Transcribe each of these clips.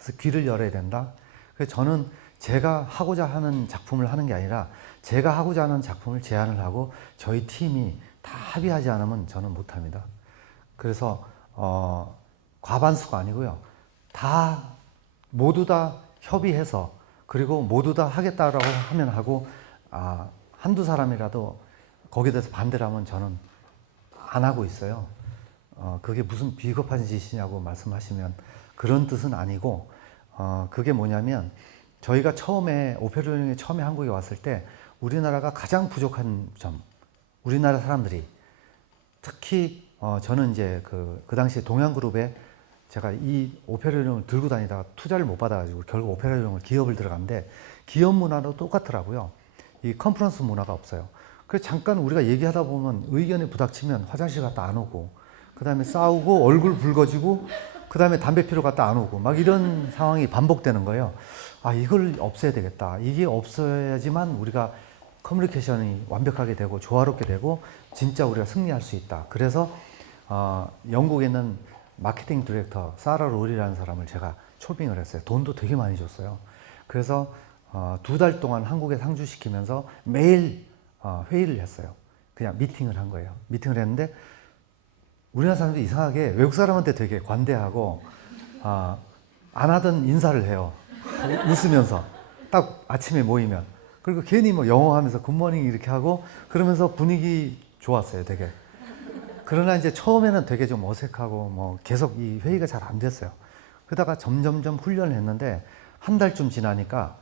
그래서 귀를 열어야 된다. 그래서 저는 제가 하고자 하는 작품을 하는 게 아니라 제가 하고자 하는 작품을 제안을 하고 저희 팀이 다 합의하지 않으면 저는 못합니다. 그래서 과반수가 아니고요. 다 모두 다 협의해서 그리고 모두 다 하겠다라고 하면 하고 한두 사람이라도 거기에 대해서 반대를 하면 저는 안 하고 있어요. 그게 무슨 비겁한 짓이냐고 말씀하시면 그런 뜻은 아니고 그게 뭐냐면 저희가 처음에 오페라리옹에 처음에 한국에 왔을 때 우리나라가 가장 부족한 점, 우리나라 사람들이 특히 저는 이제 그 당시에 동양그룹에 제가 이 오페라리옹을 들고 다니다가 투자를 못 받아가지고 결국 오페라리옹을 기업을 들어갔는데 기업 문화도 똑같더라고요. 이 컨퍼런스 문화가 없어요. 그래서 잠깐 우리가 얘기하다 보면 의견이 부닥치면 화장실 갔다 안 오고 그 다음에 싸우고 얼굴 붉어지고 그 다음에 담배 피러 갔다 안 오고 막 이런 상황이 반복되는 거예요. 이걸 없애야 되겠다. 이게 없어야지만 우리가 커뮤니케이션이 완벽하게 되고 조화롭게 되고 진짜 우리가 승리할 수 있다. 그래서 영국에 있는 마케팅 디렉터 사라 롤이라는 사람을 제가 초빙을 했어요. 돈도 되게 많이 줬어요. 그래서 2달 동안 한국에 상주시키면서 매일 회의를 했어요. 그냥 미팅을 한 거예요. 미팅을 했는데 우리나라 사람들이 이상하게 외국 사람한테 되게 관대하고 안 하던 인사를 해요. 웃으면서 딱 아침에 모이면 그리고 괜히 뭐 영어 하면서 굿모닝 이렇게 하고 그러면서 분위기 좋았어요. 되게. 그러나 이제 처음에는 되게 좀 어색하고 뭐 계속 이 회의가 잘 안 됐어요. 그러다가 점점점 훈련을 했는데 한 달쯤 지나니까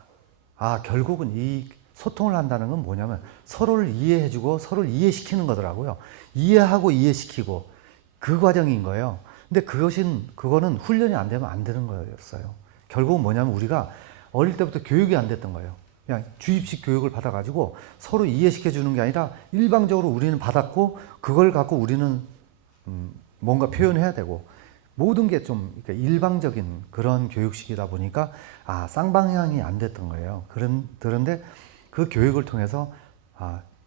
결국은 이 소통을 한다는 건 뭐냐면 서로를 이해해주고 서로를 이해시키는 거더라고요. 이해하고 이해시키고 그 과정인 거예요. 근데 그거는 훈련이 안 되면 안 되는 거였어요. 결국은 뭐냐면 우리가 어릴 때부터 교육이 안 됐던 거예요. 그냥 주입식 교육을 받아가지고 서로 이해시켜 주는 게 아니라 일방적으로 우리는 받았고 그걸 갖고 우리는 뭔가 표현해야 되고 모든 게 좀 일방적인 그런 교육식이다 보니까 쌍방향이 안 됐던 거예요. 그런데 그 교육을 통해서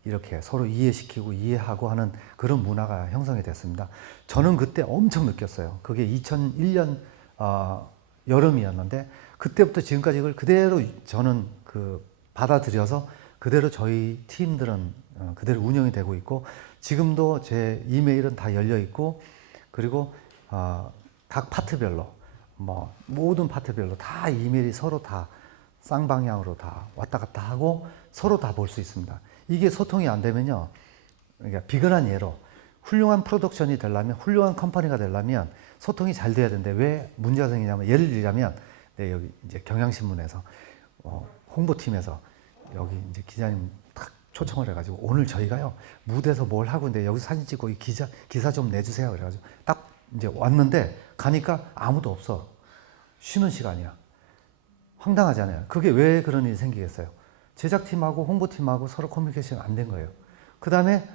이렇게 서로 이해시키고 이해하고 하는 그런 문화가 형성이 됐습니다. 저는 그때 엄청 느꼈어요. 그게 2001년 여름이었는데 그때부터 지금까지 이걸 그대로 저는 받아들여서 그대로 저희 팀들은 그대로 운영이 되고 있고 지금도 제 이메일은 다 열려 있고 그리고 각 파트별로 모든 파트별로 다 이메일이 서로 다 쌍방향으로 다 왔다 갔다 하고 서로 다 볼 수 있습니다. 이게 소통이 안 되면요. 그러니까 비근한 예로 훌륭한 프로덕션이 되려면 훌륭한 컴퍼니가 되려면 소통이 잘 돼야 되는데 왜 문제가 생기냐면 예를 들자면 여기 이제 경향신문에서 홍보팀에서 여기 이제 기자님 딱 초청을 해가지고 오늘 저희가요 무대에서 뭘 하고 있는데 여기서 사진 찍고 이 기사 좀 내주세요. 그래가지고 딱 이제 왔는데 가니까 아무도 없어. 쉬는 시간이야. 황당하잖아요. 그게 왜 그런 일이 생기겠어요? 제작팀하고 홍보팀하고 서로 커뮤니케이션이 안 된 거예요. 그 다음에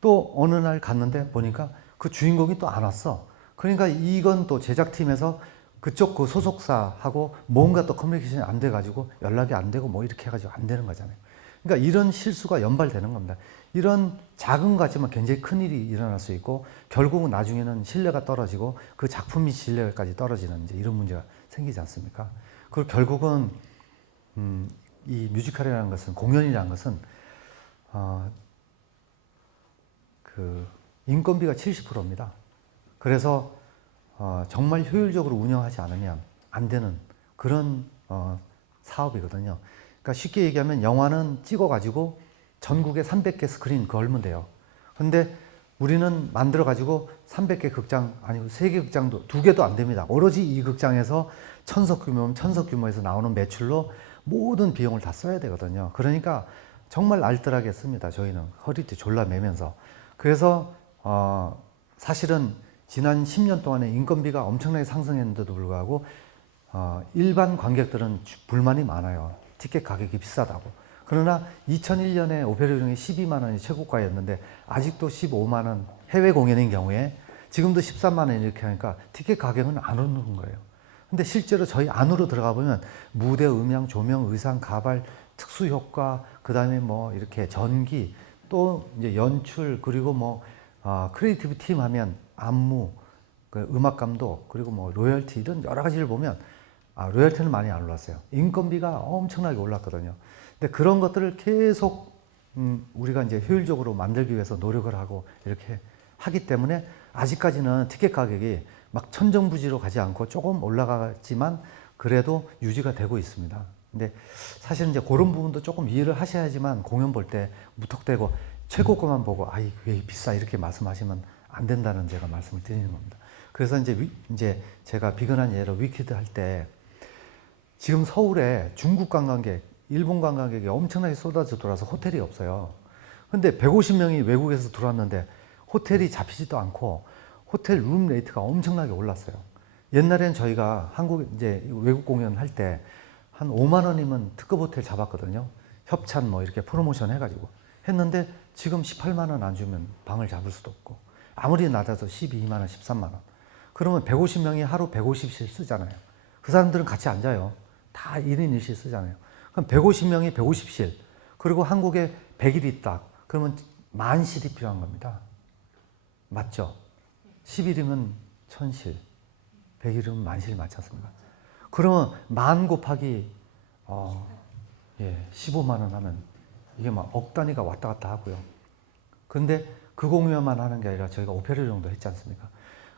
또 어느 날 갔는데 보니까 그 주인공이 또 안 왔어. 그러니까 이건 또 제작팀에서 그쪽 그 소속사하고 뭔가 또 커뮤니케이션이 안 돼가지고 연락이 안 되고 뭐 이렇게 해가지고 안 되는 거잖아요. 그러니까 이런 실수가 연발되는 겁니다. 이런 작은 것 같지만 굉장히 큰 일이 일어날 수 있고 결국은 나중에는 신뢰가 떨어지고 그 작품이 신뢰까지 떨어지는 이제 이런 문제가 생기지 않습니까? 그리고 결국은 이 뮤지컬이라는 것은 공연이라는 것은 그 인건비가 70%입니다. 그래서 정말 효율적으로 운영하지 않으면 안 되는 그런 사업이거든요. 그러니까 쉽게 얘기하면 영화는 찍어가지고 전국에 300개 스크린 걸면 돼요. 근데 우리는 만들어가지고 300개 극장, 아니고 3개 극장도, 2개도 안 됩니다. 오로지 이 극장에서 천석 규모면 천석 규모에서 나오는 매출로 모든 비용을 다 써야 되거든요. 그러니까 정말 알뜰하게 씁니다. 저희는 허리띠 졸라 매면서. 그래서 사실은 지난 10년 동안에 인건비가 엄청나게 상승했는데도 불구하고 일반 관객들은 불만이 많아요. 티켓 가격이 비싸다고. 그러나 2001년에 오페라리옹이 12만 원이 최고가였는데 아직도 15만 원 해외 공연인 경우에 지금도 13만 원 이렇게 하니까 티켓 가격은 안 오르는 거예요. 근데 실제로 저희 안으로 들어가 보면 무대, 음향, 조명, 의상, 가발, 특수 효과, 그 다음에 뭐 이렇게 전기, 또 이제 연출, 그리고 뭐 크리에이티브 팀 하면 안무, 그 음악 감독, 그리고 뭐 로열티 이런 여러 가지를 보면 로열티는 많이 안 올랐어요. 인건비가 엄청나게 올랐거든요. 근데 그런 것들을 계속 우리가 이제 효율적으로 만들기 위해서 노력을 하고 이렇게 하기 때문에 아직까지는 티켓 가격이 막 천정부지로 가지 않고 조금 올라가지만 그래도 유지가 되고 있습니다. 근데 사실 이제 그런 부분도 조금 이해를 하셔야지만 공연 볼 때 무턱대고 최고가만 보고 왜 비싸 이렇게 말씀하시면 안 된다는 제가 말씀을 드리는 겁니다. 그래서 이제 제가 비근한 예로 위키드 할 때 지금 서울에 중국 관광객, 일본 관광객이 엄청나게 쏟아져 들어와서 호텔이 없어요. 근데 150명이 외국에서 들어왔는데 호텔이 잡히지도 않고 호텔 룸 레이트가 엄청나게 올랐어요. 옛날엔 저희가 한국 이제 외국 공연 할 때 한 5만 원이면 특급 호텔 잡았거든요. 협찬 뭐 이렇게 프로모션 해가지고 했는데 지금 18만 원 안 주면 방을 잡을 수도 없고 아무리 낮아도 12만 원, 13만 원. 그러면 150명이 하루 150실 쓰잖아요. 그 사람들은 같이 앉아요. 다 1인 1실 쓰잖아요. 그럼 150명이 150실. 그리고 한국에 100일 있다. 그러면 10,000실이 필요한 겁니다. 맞죠? 10일이면 1,000실. 100일이면 10,000실 맞지 않습니까? 그러면 10,000 곱하기 15만 원 하면 이게 막 억 단위가 왔다 갔다 하고요. 근데 그 공연만 하는 게 아니라 저희가 오페라 정도 했지 않습니까?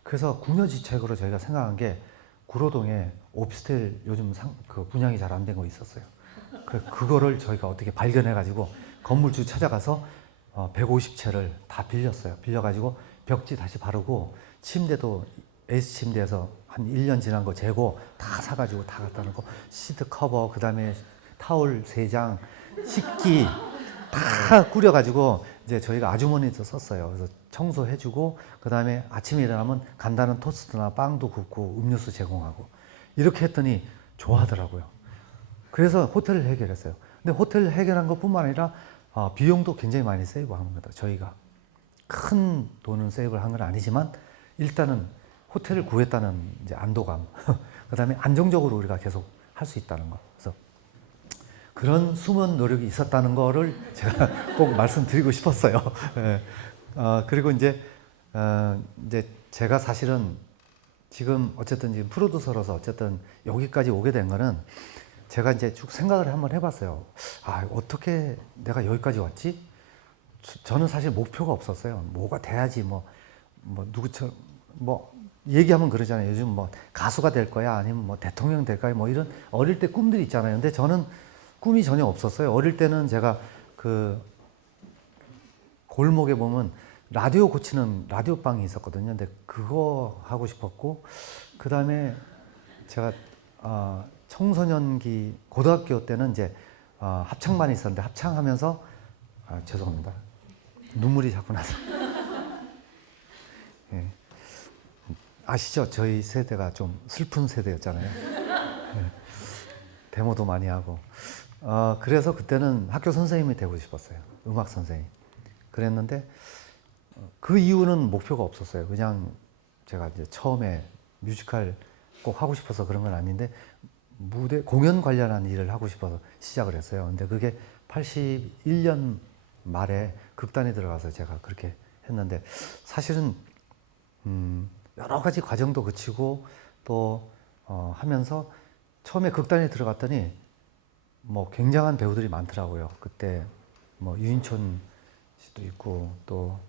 그래서 궁여지책으로 저희가 생각한 게 구로동에 오피스텔 요즘 그 분양이 잘 안 된 거 있었어요. 그거를 저희가 어떻게 발견해가지고 건물주 찾아가서 150채를 다 빌렸어요. 빌려가지고 벽지 다시 바르고 침대도 S침대에서 한 1년 지난 거 재고 다 사가지고 다 갖다 놓고 시트 커버, 그 다음에 타올 3장, 식기 다 꾸려가지고 이제 저희가 아주머니도 썼어요. 그래서 청소해주고 그 다음에 아침에 일어나면 간단한 토스트나 빵도 굽고 음료수 제공하고 이렇게 했더니 좋아하더라고요. 그래서 호텔을 해결했어요. 근데 호텔 해결한 것뿐만 아니라 비용도 굉장히 많이 세이브한 겁니다. 저희가 큰 돈은 세이브를 한 건 아니지만 일단은 호텔을 구했다는 이제 안도감, 그 다음에 안정적으로 우리가 계속 할 수 있다는 거. 그래서 그런 숨은 노력이 있었다는 거를 제가 꼭 말씀드리고 싶었어요. 네. 그리고 이제 제가 사실은 지금 어쨌든 지금 프로듀서로서 어쨌든 여기까지 오게 된 거는 제가 이제 쭉 생각을 한번 해봤어요. 어떻게 내가 여기까지 왔지? 저는 사실 목표가 없었어요. 뭐가 돼야지 누구처럼 얘기하면 그러잖아요. 요즘 가수가 될 거야 아니면 대통령 될 거야 이런 어릴 때 꿈들이 있잖아요. 근데 저는 꿈이 전혀 없었어요. 어릴 때는 제가 그 골목에 보면 라디오 고치는 라디오 방이 있었거든요. 근데 그거 하고 싶었고 그 다음에 제가 청소년기 고등학교 때는 이제 합창반이 있었는데 합창하면서 죄송합니다. 눈물이 자꾸 나서 예. 아시죠? 저희 세대가 좀 슬픈 세대였잖아요. 예. 데모도 많이 하고 그래서 그때는 학교 선생님이 되고 싶었어요. 음악 선생님. 그랬는데 그 이유는 목표가 없었어요. 그냥 제가 이제 처음에 뮤지컬 꼭 하고 싶어서 그런 건 아닌데 무대 공연 관련한 일을 하고 싶어서 시작을 했어요. 근데 그게 81년 말에 극단에 들어가서 제가 그렇게 했는데 사실은 여러 가지 과정도 거치고 또 하면서 처음에 극단에 들어갔더니 굉장한 배우들이 많더라고요. 그때 유인촌 씨도 있고 또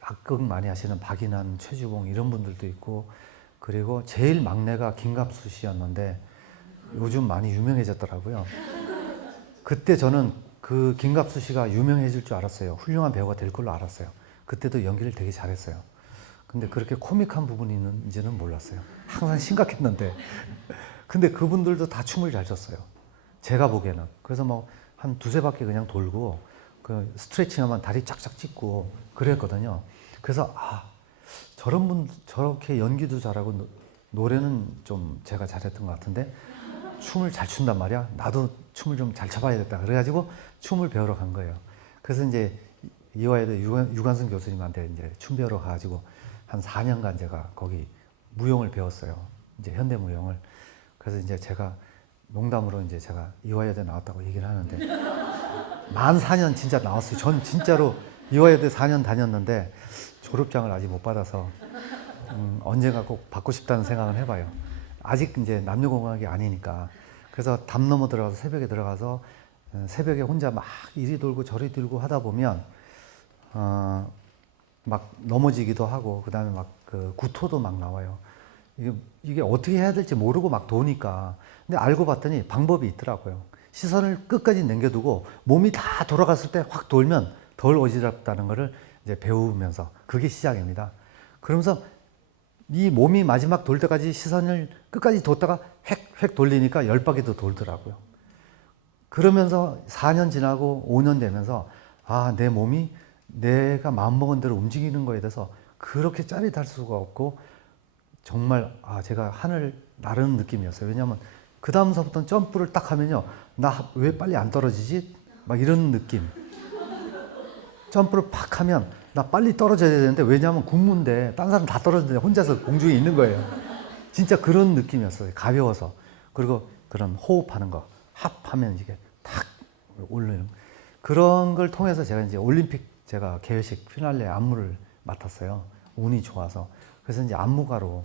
악극 많이 하시는 박인환, 최주봉 이런 분들도 있고 그리고 제일 막내가 김갑수 씨였는데 요즘 많이 유명해졌더라고요. 그때 저는 그 김갑수 씨가 유명해질 줄 알았어요. 훌륭한 배우가 될 걸로 알았어요. 그때도 연기를 되게 잘했어요. 근데 그렇게 코믹한 부분이 있는지는 몰랐어요. 항상 심각했는데. 근데 그분들도 다 춤을 잘 췄어요. 제가 보기에는. 그래서 한 두세 바퀴 그냥 돌고 그 스트레칭하면 다리 쫙쫙 찢고 그랬거든요. 그래서 저런 분 저렇게 연기도 잘하고 노래는 좀 제가 잘했던 것 같은데 춤을 잘 춘단 말이야. 나도 춤을 좀 잘 춰봐야겠다. 그래가지고 춤을 배우러 간 거예요. 그래서 이제 이화여대 유관순 교수님한테 이제 춤 배우러 가가지고 한 4년간 제가 거기 무용을 배웠어요. 이제 현대무용을. 그래서 이제 제가 농담으로 이제 제가 이화여대 나왔다고 얘기를 하는데 만 4년 진짜 나왔어요. 전 진짜로 이화여대 4년 다녔는데 졸업장을 아직 못 받아서 언젠가 꼭 받고 싶다는 생각은 해봐요. 아직 이제 남녀공학이 아니니까. 그래서 담 넘어 들어가서 새벽에 들어가서 새벽에 혼자 막 이리 돌고 저리 돌고 하다 보면 막 넘어지기도 하고 그다음에 막 그 구토도 막 나와요. 이게 어떻게 해야 될지 모르고 막 도니까. 근데 알고 봤더니 방법이 있더라고요. 시선을 끝까지 남겨두고 몸이 다 돌아갔을 때 확 돌면 덜 어지럽다는 거를 이제 배우면서 그게 시작입니다. 그러면서 이 몸이 마지막 돌 때까지 시선을 끝까지 뒀다가 획획 돌리니까 10바퀴도 돌더라고요. 그러면서 4년 지나고 5년 되면서 아, 내 몸이 내가 마음먹은 대로 움직이는 거에 대해서 그렇게 짜릿할 수가 없고 정말 제가 하늘 나르는 느낌이었어요. 왜냐하면 그 다음서부터는 점프를 딱 하면요, 나 왜 빨리 안 떨어지지? 막 이런 느낌. 점프를 팍 하면 나 빨리 떨어져야 되는데, 왜냐하면 군무인데 딴 사람 다 떨어지는데 혼자서 공중에 있는 거예요. 진짜 그런 느낌이었어요. 가벼워서. 그리고 그런 호흡하는 거, 합하면 이게 탁 올리는 그런 걸 통해서 제가 이제 올림픽 제가 개회식 피날레 안무를 맡았어요. 운이 좋아서. 그래서 이제 안무가로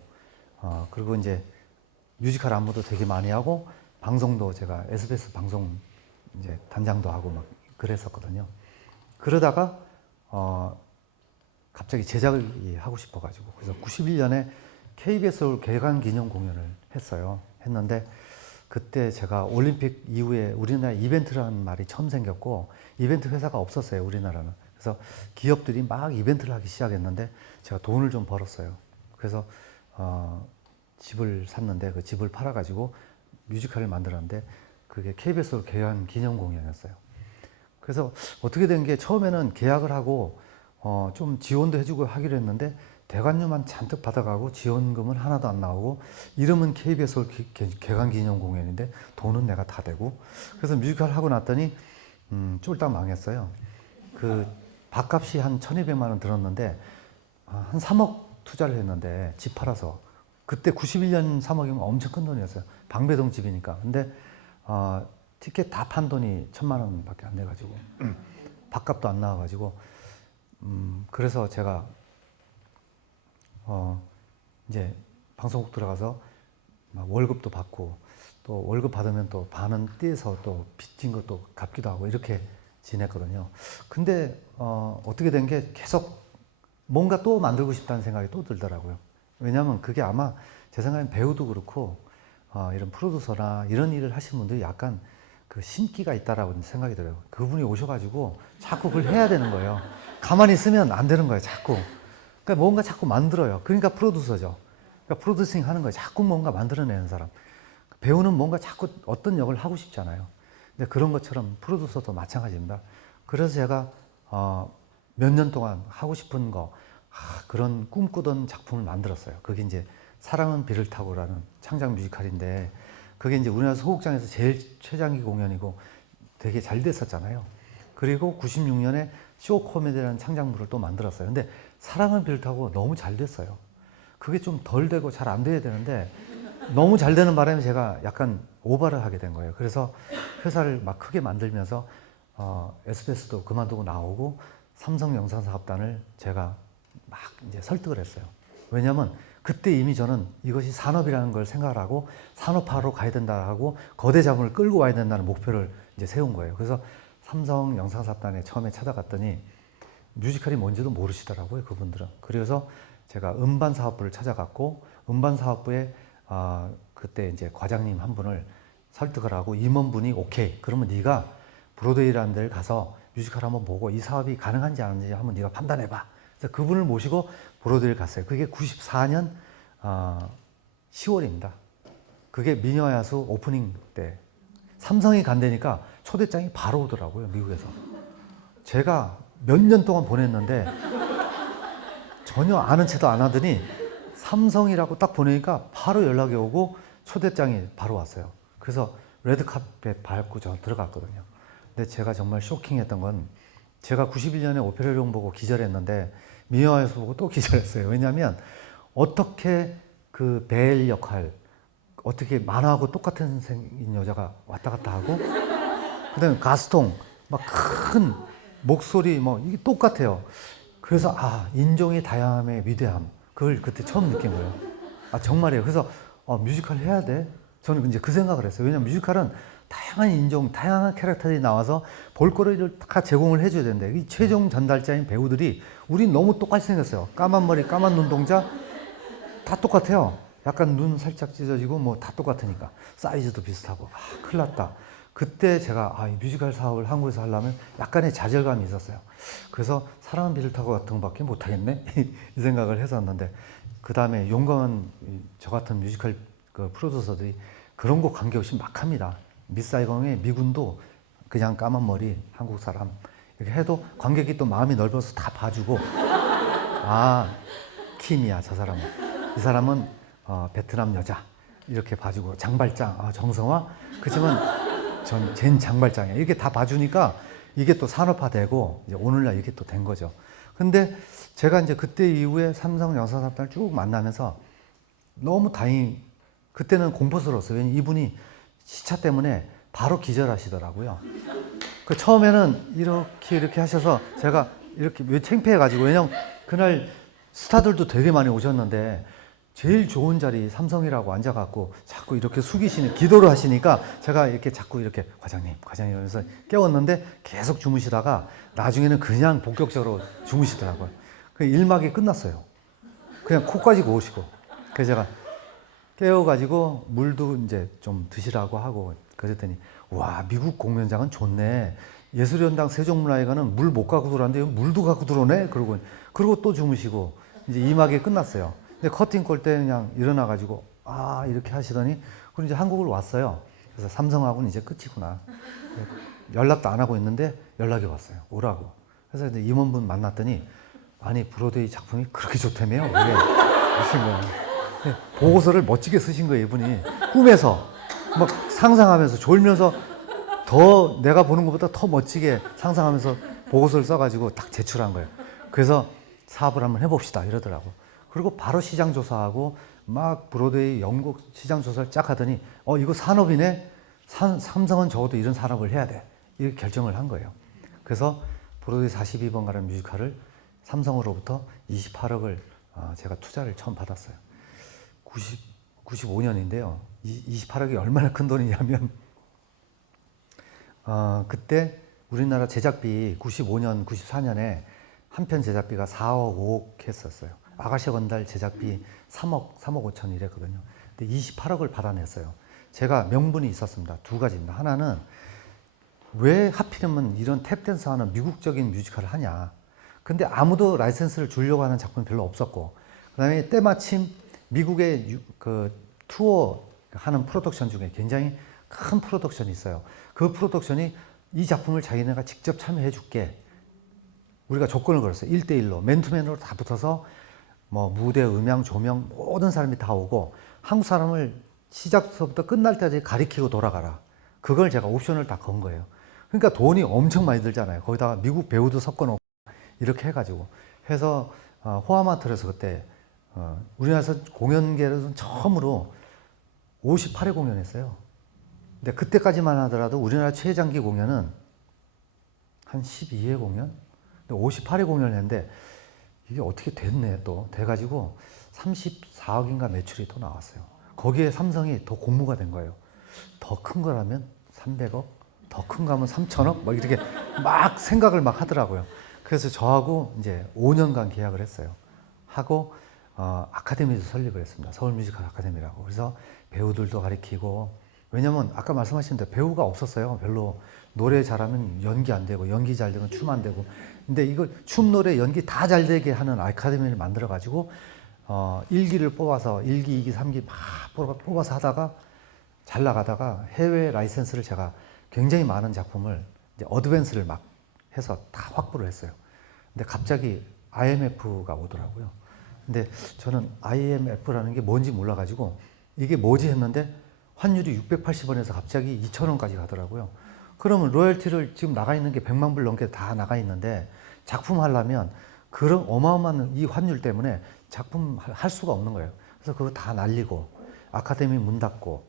그리고 이제 뮤지컬 안무도 되게 많이 하고 방송도 제가 SBS 방송 이제 단장도 하고 막 그랬었거든요. 그러다가 갑자기 제작을 하고 싶어가지고 그래서 91년에 KBS 서울 개관 기념 공연을 했는데 그때 제가 올림픽 이후에 우리나라에 이벤트라는 말이 처음 생겼고 이벤트 회사가 없었어요, 우리나라는. 그래서 기업들이 막 이벤트를 하기 시작했는데 제가 돈을 좀 벌었어요. 그래서 집을 샀는데 그 집을 팔아가지고 뮤지컬을 만들었는데 그게 KBS 서울 개관 기념 공연이었어요. 그래서 어떻게 된 게 처음에는 계약을 하고 좀 지원도 해주고 하기로 했는데 대관료만 잔뜩 받아가고 지원금은 하나도 안 나오고 이름은 KBS 서울 개관 기념 공연인데 돈은 내가 다 대고 그래서 뮤지컬 하고 났더니 쫄딱 망했어요. 그 밥값이 한 1,200만 원 들었는데 한 3억 투자를 했는데 집 팔아서 그때 91년 3억이면 엄청 큰 돈이었어요. 방배동 집이니까. 근데 티켓 다 판 돈이 1,000만 원밖에 안 돼가지고 밥값도 안 나와가지고 그래서 제가 이제 방송국 들어가서 막 월급도 받고 또 월급 받으면 또 반은 떼서 또 빚진 것도 갚기도 하고 이렇게 지냈거든요. 근데 어떻게 된 게 계속 뭔가 또 만들고 싶다는 생각이 또 들더라고요. 왜냐하면 그게 아마 제 생각엔 배우도 그렇고 이런 프로듀서나 이런 일을 하시는 분들이 약간 그 신기가 있다라고 생각이 들어요. 그분이 오셔가지고 자꾸 그걸 해야 되는 거예요. 가만히 있으면 안 되는 거예요, 자꾸. 그러니까 뭔가 자꾸 만들어요. 그러니까 프로듀서죠. 그러니까 프로듀싱 하는 거예요. 자꾸 뭔가 만들어내는 사람. 배우는 뭔가 자꾸 어떤 역을 하고 싶잖아요. 근데 그런 것처럼 프로듀서도 마찬가지입니다. 그래서 제가 몇 년 동안 하고 싶은 거, 그런 꿈꾸던 작품을 만들었어요. 그게 이제 사랑은 비를 타고라는 창작 뮤지컬인데 그게 이제 우리나라 소극장에서 제일 최장기 공연이고 되게 잘 됐었잖아요. 그리고 96년에 쇼 코미디라는 창작물을 또 만들었어요. 근데 사랑은 비를 타고 너무 잘 됐어요. 그게 좀 덜 되고 잘 안 돼야 되는데 너무 잘 되는 바람에 제가 약간 오바를 하게 된 거예요. 그래서 회사를 막 크게 만들면서 SBS도 그만두고 나오고 삼성 영상사업단을 제가 막 이제 설득을 했어요. 왜냐하면 그때 이미 저는 이것이 산업이라는 걸 생각을 하고 산업화로 가야 된다 하고 거대 자본을 끌고 와야 된다는 목표를 이제 세운 거예요. 그래서 삼성 영상사업단에 처음에 찾아갔더니 뮤지컬이 뭔지도 모르시더라고요, 그분들은. 그래서 제가 음반사업부를 찾아갔고 음반사업부에 그때 이제 과장님 한 분을 설득을 하고 임원분이 오케이, 그러면 네가 브로드웨이라는 데를 가서 뮤지컬 한번 보고 이 사업이 가능한지 안 하는지 한번 네가 판단해봐. 그래서 그분을 모시고 브로드웨이를 갔어요. 그게 94년 10월입니다. 그게 미녀야수 오프닝 때 삼성이 간다니까 초대장이 바로 오더라고요, 미국에서. 제가 몇 년 동안 보냈는데 전혀 아는 체도 안 하더니 삼성이라고 딱 보내니까 바로 연락이 오고 초대장이 바로 왔어요. 그래서 레드카펫 밟고 저 들어갔거든요. 근데 제가 정말 쇼킹했던 건 제가 91년에 오페라리옹 보고 기절했는데 미녀야수 보고 또 기절했어요. 왜냐하면 어떻게 그 벨 역할, 어떻게 만화하고 똑같은 생긴 여자가 왔다 갔다 하고 그다음에 가스통 막 큰 목소리 뭐 이게 똑같아요. 그래서 인종의 다양함의 위대함 그걸 그때 처음 느낀 거예요. 정말이에요. 그래서 뮤지컬 해야 돼? 저는 이제 그 생각을 했어요. 왜냐면 뮤지컬은 다양한 인종, 다양한 캐릭터들이 나와서 볼거리를 다 제공을 해줘야 되는데 이 최종 전달자인 배우들이 우린 너무 똑같이 생겼어요. 까만 머리, 까만 눈동자 다 똑같아요. 약간 눈 살짝 찢어지고 뭐 다 똑같으니까 사이즈도 비슷하고 큰일 났다. 그때 제가 이 뮤지컬 사업을 한국에서 하려면 약간의 좌절감이 있었어요. 그래서 사랑은 비를 타고 같은 것밖에 못하겠네 이 생각을 했었는데 그 다음에 용감한 저 같은 뮤지컬 그 프로듀서들이 그런 거 관계없이 막 합니다. 미사이공의 미군도 그냥 까만 머리 한국 사람 이렇게 해도 관객이 또 마음이 넓어서 다 봐주고 킴이야 저 사람은 이 사람은 베트남 여자 이렇게 봐주고 장발장 정성화 그렇지만 쟨 장발장이야 이렇게 다 봐주니까 이게 또 산업화되고 이제 오늘날 이렇게 또 된 거죠. 근데 제가 이제 그때 이후에 삼성 영상사업단을 쭉 만나면서 너무 다행히 그때는 공포스러웠어요. 왜냐면 이분이 시차 때문에 바로 기절하시더라고요. 그 처음에는 이렇게 하셔서 제가 이렇게 왜 창피해가지고 왜냐면 그날 스타들도 되게 많이 오셨는데 제일 좋은 자리 삼성이라고 앉아갖고 자꾸 이렇게 숙이시는 기도를 하시니까 제가 이렇게 자꾸 이렇게 과장님 하면서 깨웠는데 계속 주무시다가 나중에는 그냥 본격적으로 주무시더라고요. 그 1막이 끝났어요. 그냥 코까지 고우시고. 그래서 제가 깨워가지고 물도 이제 좀 드시라고 하고 그랬더니 와 미국 공연장은 좋네. 예술연당 세종문화회관은 물 못 갖고 들어왔는데 물도 갖고 들어오네. 그러고 또 주무시고 이제 2막이 끝났어요. 근데 커팅 콜 때 그냥 일어나가지고 이렇게 하시더니 그리고 이제 한국을 왔어요. 그래서 삼성하고는 이제 끝이구나. 연락도 안 하고 있는데 연락이 왔어요. 오라고. 그래서 이제 임원분 만났더니 아니 브로드웨이 작품이 그렇게 좋다며요. 이게 하신 거예요. 보고서를 멋지게 쓰신 거예요. 이분이 꿈에서 막 상상하면서 졸면서 더 내가 보는 것보다 더 멋지게 상상하면서 보고서를 써가지고 딱 제출한 거예요. 그래서 사업을 한번 해봅시다 이러더라고. 그리고 바로 시장 조사하고 막 브로드웨이 연극 시장 조사를 쫙 하더니 이거 산업이네. 삼성은 적어도 이런 산업을 해야 돼. 이렇게 결정을 한 거예요. 그래서 브로드웨이 42번 가는 뮤지컬을 삼성으로부터 28억을 제가 투자를 처음 받았어요. 95년인데요. 28억이 얼마나 큰 돈이냐면 그때 우리나라 제작비 95년, 94년에 한 편 제작비가 4억, 5억 했었어요. 아가씨 건달 제작비 3억 5천 이랬거든요. 근데 28억을 받아냈어요. 제가 명분이 있었습니다. 두 가지입니다. 하나는 왜 하필이면 이런 탭댄스 하는 미국적인 뮤지컬을 하냐. 근데 아무도 라이센스를 주려고 하는 작품이 별로 없었고 그 다음에 때마침 미국의 그 투어 하는 프로덕션 중에 굉장히 큰 프로덕션이 있어요. 그 프로덕션이 이 작품을 자기네가 직접 참여해 줄게. 우리가 조건을 걸었어요. 1대1로 맨투맨으로 다 붙어서 뭐 무대, 음향, 조명 모든 사람이 다 오고 한국 사람을 시작부터 끝날 때까지 가리키고 돌아가라. 그걸 제가 옵션을 다 건 거예요. 그러니까 돈이 엄청 많이 들잖아요. 거기다가 미국 배우도 섞어놓고 이렇게 해가지고 해서 호아마트에서 그때 우리나라에서 공연계에서는 처음으로 58회 공연했어요. 근데 그때까지만 하더라도 우리나라 최장기 공연은 한 12회 공연? 근데 58회 공연을 했는데 이게 어떻게 됐네 또 돼가지고 34억인가 매출이 또 나왔어요. 거기에 삼성이 더 공모가 된 거예요. 더 큰 거라면 300억, 더 큰 거면 3천억, 막 이렇게 막 생각을 막 하더라고요. 그래서 저하고 이제 5년간 계약을 했어요. 하고 아카데미도 설립을 했습니다. 서울 뮤지컬 아카데미라고. 그래서 배우들도 가르치고 왜냐면 아까 말씀하신 대로 배우가 없었어요. 별로 노래 잘하면 연기 안 되고 연기 잘 되면 춤 안 되고 근데 이걸 춤, 노래, 연기 다 잘 되게 하는 아카데미를 만들어 가지고 1기를 뽑아서 1기, 2기, 3기 막 뽑아서 하다가 잘 나가다가 해외 라이센스를 제가 굉장히 많은 작품을 이제 어드밴스를 막 해서 다 확보를 했어요. 근데 갑자기 IMF가 오더라고요. 근데 저는 IMF라는 게 뭔지 몰라가지고 이게 뭐지 했는데 환율이 680원에서 갑자기 2,000원까지 가더라고요. 그러면 로열티를 지금 나가 있는 게 100만 불 넘게 다 나가 있는데 작품 하려면 그런 어마어마한 이 환율 때문에 작품 할 수가 없는 거예요. 그래서 그거 다 날리고 아카데미 문 닫고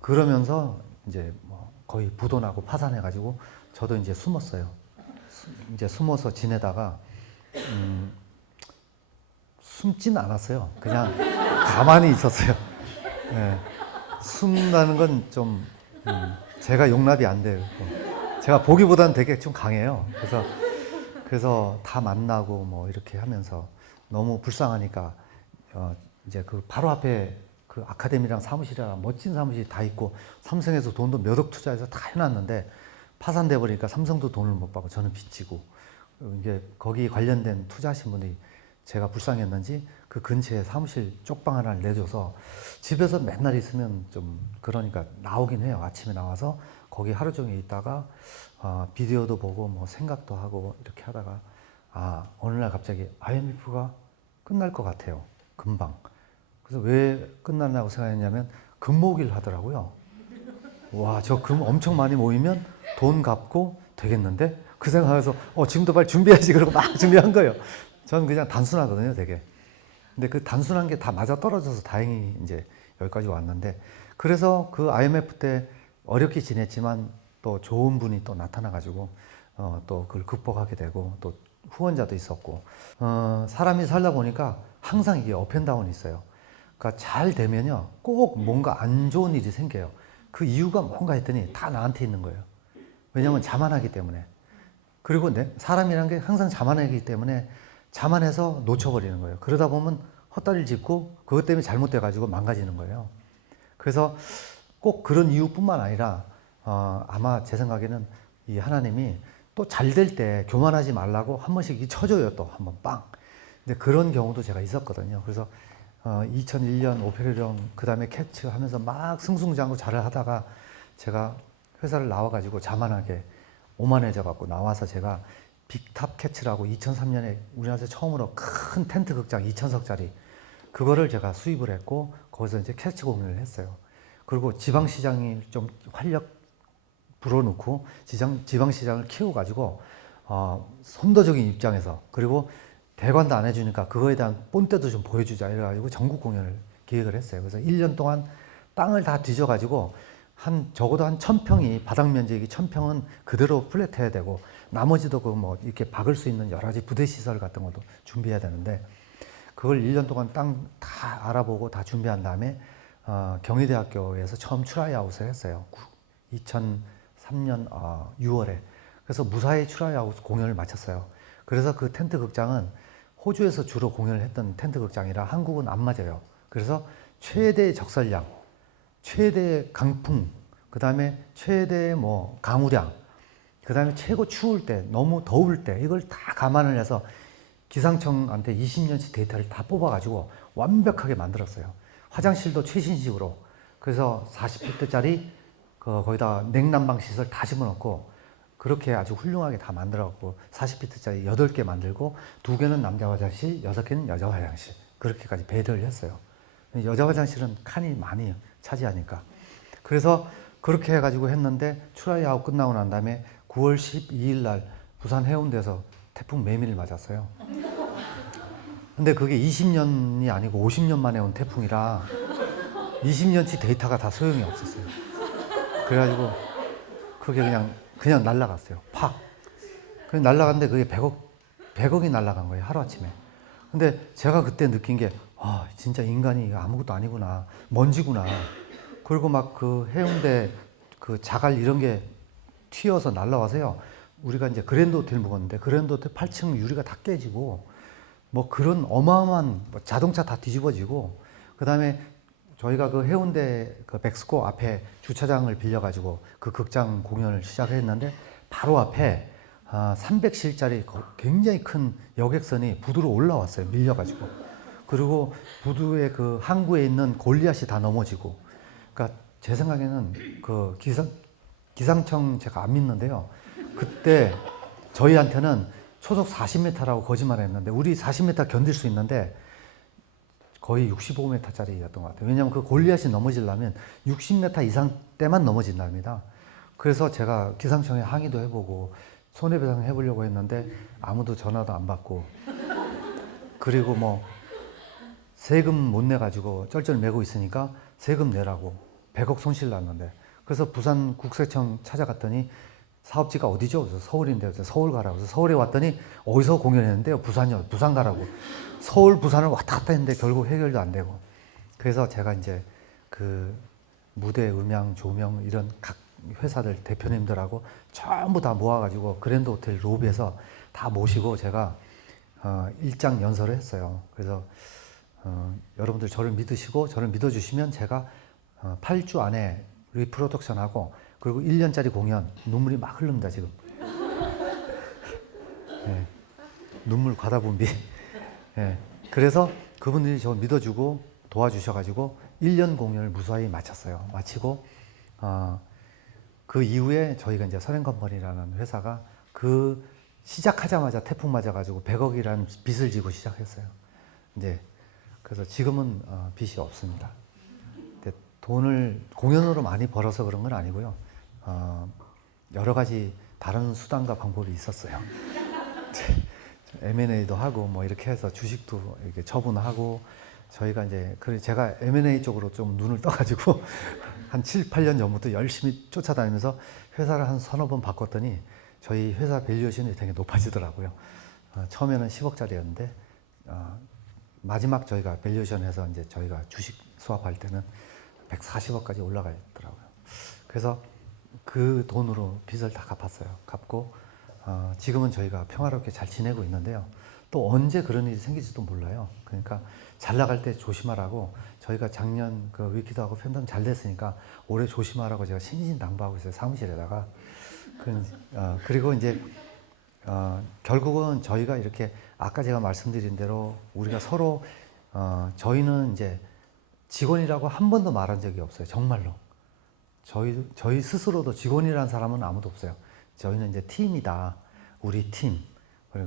그러면서 이제 뭐 거의 부도나고 파산해가지고 저도 이제 숨었어요. 이제 숨어서 지내다가 숨지는 않았어요. 그냥 가만히 있었어요. 예, 숨나는 건 좀 제가 용납이 안 돼요. 제가 보기보다는 되게 좀 강해요. 그래서 다 만나고 뭐 이렇게 하면서 너무 불쌍하니까 이제 그 바로 앞에 그 아카데미랑 사무실이랑 멋진 사무실이 다 있고 삼성에서 돈도 몇 억 투자해서 다 해놨는데 파산돼 버리니까 삼성도 돈을 못 받고 저는 빚지고 이게 거기 관련된 투자하신 분이 제가 불쌍했는지 그 근처에 사무실 쪽방 하나를 내줘서 집에서 맨날 있으면 좀 그러니까 나오긴 해요. 아침에 나와서 거기 하루 종일 있다가 비디오도 보고 뭐 생각도 하고 이렇게 하다가 어느 날 갑자기 IMF가 끝날 것 같아요. 금방. 그래서 왜 끝났냐고 생각했냐면 금모기를 하더라고요. 와, 저 금 엄청 많이 모이면 돈 갚고 되겠는데? 그 생각해서 지금도 빨리 준비해야지 그러고 막 준비한 거예요. 저는 그냥 단순하거든요, 되게. 근데 그 단순한 게 다 맞아 떨어져서 다행히 이제 여기까지 왔는데 그래서 그 IMF 때 어렵게 지냈지만 또 좋은 분이 또 나타나가지고 또 그걸 극복하게 되고 또 후원자도 있었고 사람이 살다 보니까 항상 이게 업앤다운이 있어요. 그러니까 잘 되면요 꼭 뭔가 안 좋은 일이 생겨요. 그 이유가 뭔가 했더니 다 나한테 있는 거예요. 왜냐하면 자만하기 때문에. 그리고 사람이란 게 항상 자만하기 때문에 자만해서 놓쳐버리는 거예요. 그러다 보면 헛다리를 짚고 그것 때문에 잘못돼가지고 망가지는 거예요. 그래서 꼭 그런 이유뿐만 아니라 아마 제 생각에는 이 하나님이 또 잘 될 때 교만하지 말라고 한 번씩 쳐줘요. 또 한 번 빵. 근데 그런 경우도 제가 있었거든요. 그래서 2001년 오페리온 그 다음에 캐츠 하면서 막 승승장구 잘을 하다가 제가 회사를 나와가지고 자만하게 오만해져 갖고 나와서 제가 빅탑 캐츠라고 2003년에 우리나라에서 처음으로 큰 텐트 극장 2,000석짜리 그거를 제가 수입을 했고 거기서 이제 캐치 공연을 했어요. 그리고 지방시장이 좀 활력 불어넣고 지방시장을 키워가지고 선도적인 입장에서 그리고 대관도 안 해주니까 그거에 대한 본때도 좀 보여주자 이래가지고 전국 공연을 기획을 했어요. 그래서 1년 동안 땅을 다 뒤져가지고 적어도 한 1,000평이 바닥 면적이 1,000평은 그대로 플랫해야 되고 나머지도 그 뭐 이렇게 박을 수 있는 여러 가지 부대 시설 같은 것도 준비해야 되는데 그걸 1년 동안 땅 다 알아보고 다 준비한 다음에 경희대학교에서 처음 트라이아웃을 했어요. 2003년 6월에. 그래서 무사히 트라이아웃 공연을 마쳤어요. 그래서 그 텐트 극장은 호주에서 주로 공연을 했던 텐트 극장이라 한국은 안 맞아요. 그래서 최대 적설량, 최대 강풍, 그 다음에 최대 뭐 강우량, 그 다음에 최고 추울 때, 너무 더울 때 이걸 다 감안을 해서 기상청한테 20년치 데이터를 다 뽑아가지고 완벽하게 만들었어요. 화장실도 최신식으로. 그래서 40피트짜리 거기다 냉난방 시설 다 집어넣고 그렇게 아주 훌륭하게 다 만들어갖고 40피트짜리 8개 만들고 2개는 남자 화장실, 6개는 여자 화장실 그렇게까지 배려를 했어요. 여자 화장실은 칸이 많이 차지하니까. 그래서 그렇게 해가지고 했는데 트라이아웃 끝나고 난 다음에 9월 12일 날 부산 해운대에서 태풍 매미를 맞았어요. 근데 그게 20년이 아니고 50년 만에 온 태풍이라 20년치 데이터가 다 소용이 없었어요. 그래가지고 그게 그냥 날아갔어요. 팍. 그냥 날아갔는데 그게 100억이 날아간 거예요. 하루아침에. 근데 제가 그때 느낀 게 진짜 인간이 아무것도 아니구나. 먼지구나. 그리고 막 그 해운대 그 자갈 이런 게 튀어서 날아와서요. 우리가 이제 그랜드 호텔 묵었는데 그랜드 호텔 8층 유리가 다 깨지고 뭐 그런 어마어마한 자동차 다 뒤집어지고 그 다음에 저희가 그 해운대 그 백스코 앞에 주차장을 빌려가지고 그 극장 공연을 시작했는데 바로 앞에 300실짜리 굉장히 큰 여객선이 부두로 올라왔어요. 밀려가지고. 그리고 부두의 그 항구에 있는 골리앗이 다 넘어지고. 그러니까 제 생각에는 그 기상청 제가 안 믿는데요. 그때 저희한테는 초속 40m라고 거짓말 했는데 우리 40m 견딜 수 있는데 거의 65m짜리였던 것 같아요. 왜냐하면 그 골리앗이 넘어지려면 60m 이상 때만 넘어진답니다. 그래서 제가 기상청에 항의도 해보고 손해배상 해보려고 했는데 아무도 전화도 안 받고 그리고 뭐 세금 못 내가지고 쩔쩔매고 있으니까 세금 내라고 100억 손실 났는데 그래서 부산 국세청 찾아갔더니 사업지가 어디죠? 그래서 서울인데요. 서울 가라고. 그래서 서울에 왔더니 어디서 공연했는데요? 부산이요. 부산 가라고. 서울, 부산을 왔다 갔다 했는데 결국 해결도 안 되고. 그래서 제가 이제 그 무대, 음향, 조명 이런 각 회사들 대표님들하고 전부 다 모아가지고 그랜드 호텔 로비에서 다 모시고 제가 일장 연설을 했어요. 그래서 여러분들 저를 믿으시고 저를 믿어주시면 제가 8주 안에 리프로덕션하고 그리고 1년짜리 공연 눈물이 막 흐릅니다 지금. 네, 눈물 과다분비. 네, 그래서 그분들이 저 믿어주고 도와주셔가지고 1년 공연을 무사히 마쳤어요. 마치고 그 이후에 저희가 이제 선행컴퍼니라는 회사가 그 시작하자마자 태풍 맞아가지고 100억이라는 빚을 지고 시작했어요. 이제 그래서 지금은 빚이 없습니다. 근데 돈을 공연으로 많이 벌어서 그런 건 아니고요. 여러 가지 다른 수단과 방법이 있었어요. M&A도 하고 뭐 이렇게 해서 주식도 이렇게 처분하고 저희가 이제 제가 M&A 쪽으로 좀 눈을 떠가지고 한 7, 8년 전부터 열심히 쫓아다니면서 회사를 한 서너 번 바꿨더니 저희 회사 밸류에이션이 되게 높아지더라고요. 처음에는 10억짜리였는데 마지막 저희가 밸류에이션에서 이제 저희가 주식 수합할 때는 140억까지 올라가 있더라고요. 그래서 그 돈으로 빚을 다 갚았어요. 갚고 지금은 저희가 평화롭게 잘 지내고 있는데요. 또 언제 그런 일이 생길지도 몰라요. 그러니까 잘 나갈 때 조심하라고 저희가 작년 그 위키도 하고 팬덤 잘 됐으니까 올해 조심하라고 제가 신신당부하고 있어요. 사무실에다가. 그리고 이제 결국은 저희가 이렇게 아까 제가 말씀드린 대로 우리가 서로 저희는 이제 직원이라고 한 번도 말한 적이 없어요. 정말로. 저희 스스로도 직원이라는 사람은 아무도 없어요. 저희는 이제 팀이다. 우리 팀.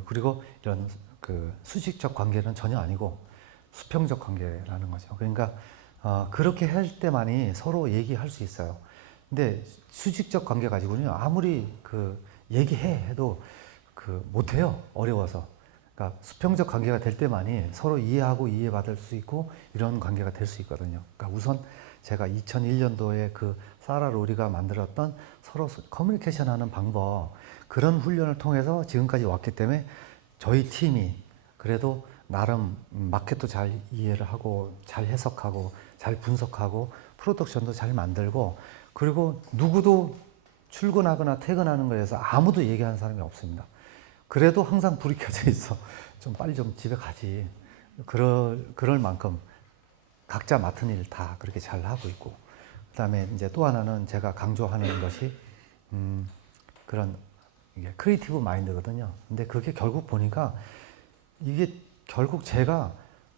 그리고 이런 그 수직적 관계는 전혀 아니고 수평적 관계라는 거죠. 그러니까 그렇게 할 때만이 서로 얘기할 수 있어요. 근데 수직적 관계 가지고는요, 아무리 그 얘기해 해도 그 못해요. 어려워서. 그러니까 수평적 관계가 될 때만이 서로 이해하고 이해받을 수 있고 이런 관계가 될 수 있거든요. 그러니까 우선 제가 2001년도에 그 사라 로리가 만들었던 서로 커뮤니케이션 하는 방법, 그런 훈련을 통해서 지금까지 왔기 때문에 저희 팀이 그래도 나름 마켓도 잘 이해를 하고 잘 해석하고 잘 분석하고 프로덕션도 잘 만들고 그리고 누구도 출근하거나 퇴근하는 거에서 아무도 얘기하는 사람이 없습니다. 그래도 항상 불이 켜져 있어. 좀 빨리 좀 집에 가지. 그럴 만큼 각자 맡은 일 다 그렇게 잘 하고 있고. 그 다음에 이제 또 하나는 제가 강조하는 것이, 그런, 이게 크리에이티브 마인드거든요. 근데 그게 결국 보니까 이게 결국 제가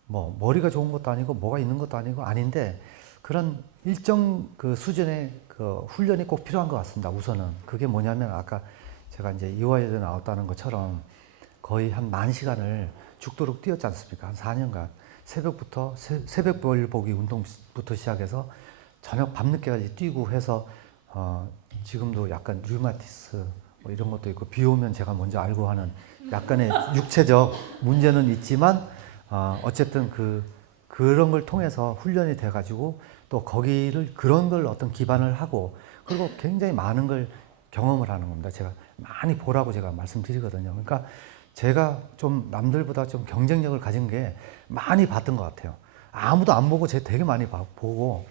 뭐 머리가 좋은 것도 아니고 뭐가 있는 것도 아니고 아닌데 그런 일정 그 수준의 그 훈련이 꼭 필요한 것 같습니다. 우선은. 그게 뭐냐면 아까 제가 이제 이화여대 나왔다는 것처럼 거의 한 10,000시간을 죽도록 뛰었지 않습니까? 한 4년간. 새벽부터, 새벽별 보기 운동부터 시작해서 저녁 밤늦게까지 뛰고 해서, 지금도 약간 류마티스 뭐 이런 것도 있고, 비 오면 제가 먼저 알고 하는 약간의 육체적 문제는 있지만, 어쨌든 그런 걸 통해서 훈련이 돼가지고 또 거기를 그런 걸 어떤 기반을 하고 그리고 굉장히 많은 걸 경험을 하는 겁니다. 제가 많이 보라고 제가 말씀드리거든요. 그러니까 제가 좀 남들보다 좀 경쟁력을 가진 게 많이 봤던 것 같아요. 아무도 안 보고 제가 되게 많이 보고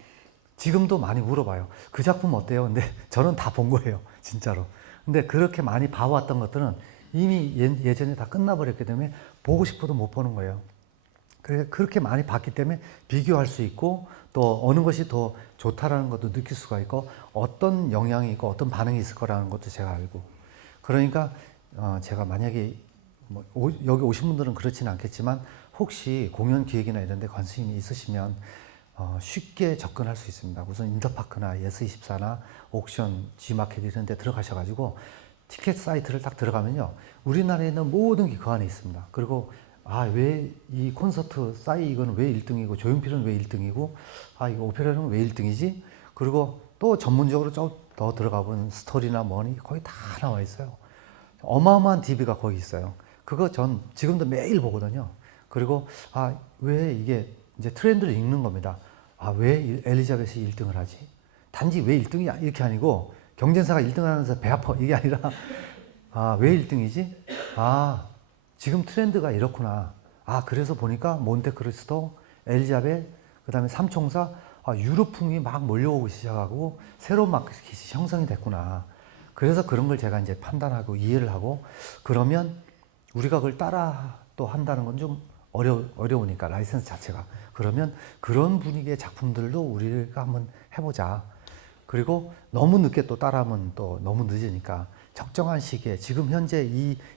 지금도 많이 물어봐요. 그 작품 어때요? 근데 저는 다 본 거예요. 진짜로. 근데 그렇게 많이 봐왔던 것들은 이미 예전에 다 끝나버렸기 때문에 보고 싶어도 못 보는 거예요. 그렇게 많이 봤기 때문에 비교할 수 있고 또 어느 것이 더 좋다라는 것도 느낄 수가 있고 어떤 영향이 있고 어떤 반응이 있을 거라는 것도 제가 알고 그러니까 제가 만약에 뭐 여기 오신 분들은 그렇지는 않겠지만 혹시 공연 기획이나 이런 데 관심이 있으시면 쉽게 접근할 수 있습니다. 우선 인터파크나 예스24나 옥션, G마켓 이런 데 들어가셔가지고 티켓 사이트를 딱 들어가면요. 우리나라에 있는 모든 게 그 안에 있습니다. 그리고 왜 이 콘서트 싸이 이거는 왜 1등이고 조용필은 왜 1등이고 이거 오페라는 왜 1등이지? 그리고 또 전문적으로 좀 더 들어가 보면 스토리나 뭐니 거기 다 나와 있어요. 어마어마한 DB가 거기 있어요. 그거 전 지금도 매일 보거든요. 그리고 왜 이게 이제 트렌드를 읽는 겁니다. 왜 엘리자벳이 1등을 하지? 단지 왜 1등이 이렇게 아니고 경쟁사가 1등을 하면서 배 아파 이게 아니라 왜 1등이지? 지금 트렌드가 이렇구나. 그래서 보니까 몬테크리스토, 엘리자벳, 그 다음에 삼총사, 유럽풍이 막 몰려오기 시작하고 새로운 마켓이 형성이 됐구나. 그래서 그런 걸 제가 이제 판단하고 이해를 하고 그러면 우리가 그걸 따라 또 한다는 건 좀 어려우니까 라이센스 자체가. 그러면 그런 분위기의 작품들도 우리가 한번 해보자. 그리고 너무 늦게 또 따라하면 또 너무 늦으니까 적정한 시기에 지금 현재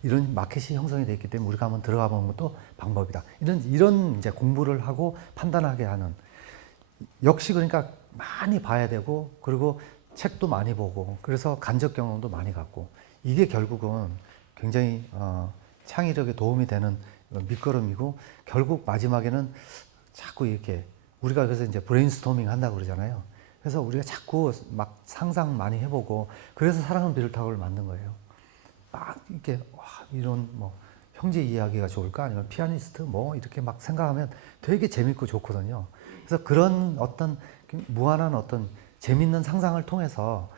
이런 마켓이 형성이 되어 있기 때문에 우리가 한번 들어가 보는 것도 방법이다. 이런 이제 공부를 하고 판단하게 하는. 역시 그러니까 많이 봐야 되고 그리고 책도 많이 보고 그래서 간접 경험도 많이 갖고 이게 결국은 굉장히 창의력에 도움이 되는 밑거름이고 결국 마지막에는 자꾸 이렇게 우리가 그래서 이제 브레인스토밍 한다고 그러잖아요. 그래서 우리가 자꾸 막 상상 많이 해보고 그래서 사랑은 비를 타고를 만든 거예요. 막 이렇게 이런 뭐 형제 이야기가 좋을까 아니면 피아니스트 뭐 이렇게 막 생각하면 되게 재밌고 좋거든요. 그래서 그런 어떤 무한한 어떤 재밌는 상상을 통해서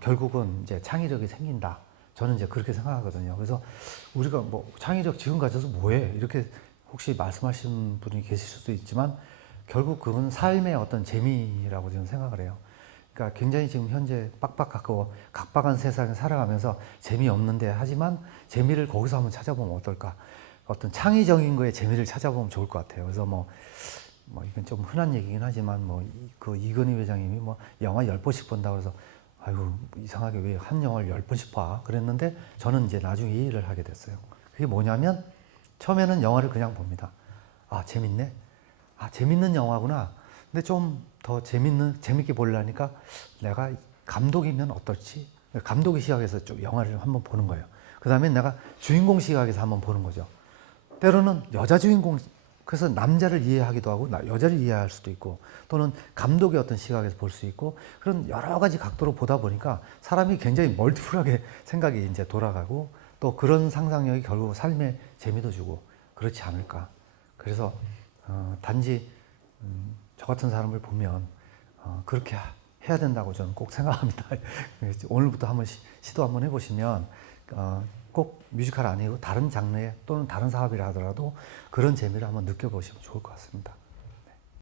결국은 이제 창의력이 생긴다. 저는 이제 그렇게 생각하거든요. 그래서 우리가 뭐 창의력 지금 가져서 뭐해? 이렇게 혹시 말씀하시는 분이 계실 수도 있지만 결국 그건 삶의 어떤 재미라고 저는 생각을 해요. 그러니까 굉장히 지금 현재 빡빡하고 각박한 세상에 살아가면서 재미없는데 하지만 재미를 거기서 한번 찾아보면 어떨까? 어떤 창의적인 거에 재미를 찾아보면 좋을 것 같아요. 그래서 뭐 이건 좀 흔한 얘기긴 하지만 그 이건희 회장님이 뭐 영화 10번씩 본다고 해서 아이고 이상하게 왜 한 영화를 10번씩 봐? 그랬는데 저는 이제 나중에 이해를 하게 됐어요. 그게 뭐냐면 처음에는 영화를 그냥 봅니다. 재밌네. 재밌는 영화구나. 근데 좀 더 재밌게 보려니까 내가 감독이면 어떨지? 감독의 시각에서 좀 영화를 한번 보는 거예요. 그 다음에 내가 주인공 시각에서 한번 보는 거죠. 때로는 여자 주인공, 그래서 남자를 이해하기도 하고 여자를 이해할 수도 있고 또는 감독의 어떤 시각에서 볼 수 있고 그런 여러 가지 각도로 보다 보니까 사람이 굉장히 멀티플하게 생각이 이제 돌아가고 또 그런 상상력이 결국 삶에 재미도 주고 그렇지 않을까. 그래서 단지 저 같은 사람을 보면 그렇게 해야 된다고 저는 꼭 생각합니다. 오늘부터 한번 시도 한번 해보시면 꼭 뮤지컬 아니고 다른 장르에 또는 다른 사업이라 하더라도 그런 재미를 한번 느껴보시면 좋을 것 같습니다.